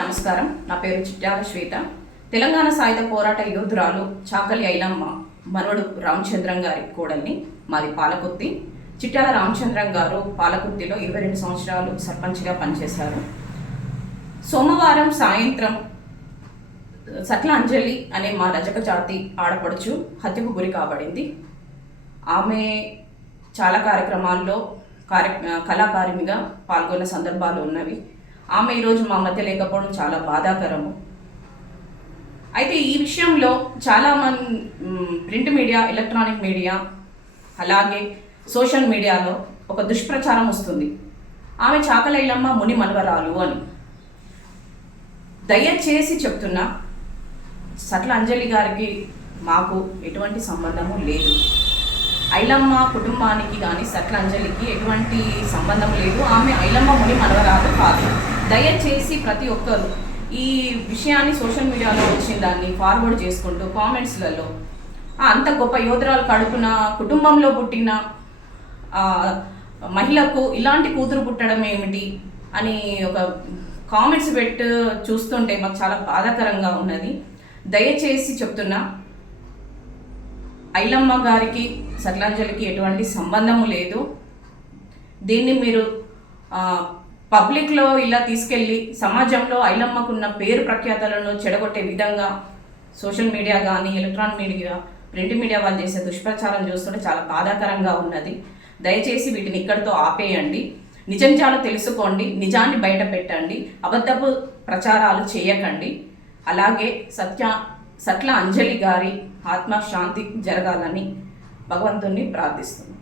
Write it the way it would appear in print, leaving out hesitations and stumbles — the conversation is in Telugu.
నమస్కారం. నా పేరు చిట్యాల శ్వేత. తెలంగాణ సాయుధ పోరాట యోధురాలు చాకలి ఐలమ్మ మనవడు రామచంద్రం గారి కోడల్ని. మాది పాలకుర్తి. చిట్యాల రామచంద్రం గారు పాలకుర్తిలో 22 సంవత్సరాలు సర్పంచ్గా పనిచేశారు. సోమవారం సాయంత్రం సట్ల అంజలి అనే మా రజక జాతి ఆడపడుచు హత్యకు గురి కాబడింది. ఆమె చాలా కార్యక్రమాల్లో కళాకారిణిగా పాల్గొన్న సందర్భాలు ఉన్నవి. ఆమె ఈరోజు మా మధ్య లేకపోవడం చాలా బాధాకరము. అయితే ఈ విషయంలో చాలామంది ప్రింట్ మీడియా, ఎలక్ట్రానిక్ మీడియా, అలాగే సోషల్ మీడియాలో ఒక దుష్ప్రచారం వస్తుంది. ఆమె చాకలి ఐలమ్మ ముని మనవరాలు అని. దయచేసి చెప్తున్నా, సట్ల అంజలి గారికి మాకు ఎటువంటి సంబంధము లేదు. ఐలమ్మ కుటుంబానికి కానీ సట్ల అంజలికి ఎటువంటి సంబంధం లేదు. ఆమె ఐలమ్మ ముని మనవరాలు కాదు. దయచేసి ప్రతి ఒక్కరు ఈ విషయాన్ని సోషల్ మీడియాలో వచ్చిన దాన్ని ఫార్వర్డ్ చేసుకుంటూ కామెంట్స్లలో అంత గొప్ప యోధురాలు కడుపున కుటుంబంలో పుట్టిన మహిళకు ఇలాంటి కూతురు పుట్టడం ఏమిటి అని ఒక కామెంట్స్ చూస్తుంటే మాకు చాలా బాధాకరంగా ఉన్నది. దయచేసి చెప్తున్నా, ఐలమ్మ గారికి సట్లాంజలికి ఎటువంటి సంబంధము లేదు. దీన్ని మీరు పబ్లిక్లో ఇలా తీసుకెళ్ళి సమాజంలో ఐలమ్మకున్న పేరు ప్రఖ్యాతలను చెడగొట్టే విధంగా సోషల్ మీడియా కానీ, ఎలక్ట్రానిక్ మీడియా, ప్రింట్ మీడియా వాళ్ళు చేసే దుష్ప్రచారం చూస్తుంటే చాలా బాధాకరంగా ఉన్నది. దయచేసి వీటిని ఇక్కడితో ఆపేయండి. నిజాలు తెలుసుకోండి, నిజాన్ని బయట పెట్టండి, అబద్ధపు ప్రచారాలు చేయకండి. అలాగే సట్ల అంజలి గారి ఆత్మశాంతి జరగాలని భగవంతుణ్ణి ప్రార్థిస్తున్నాను.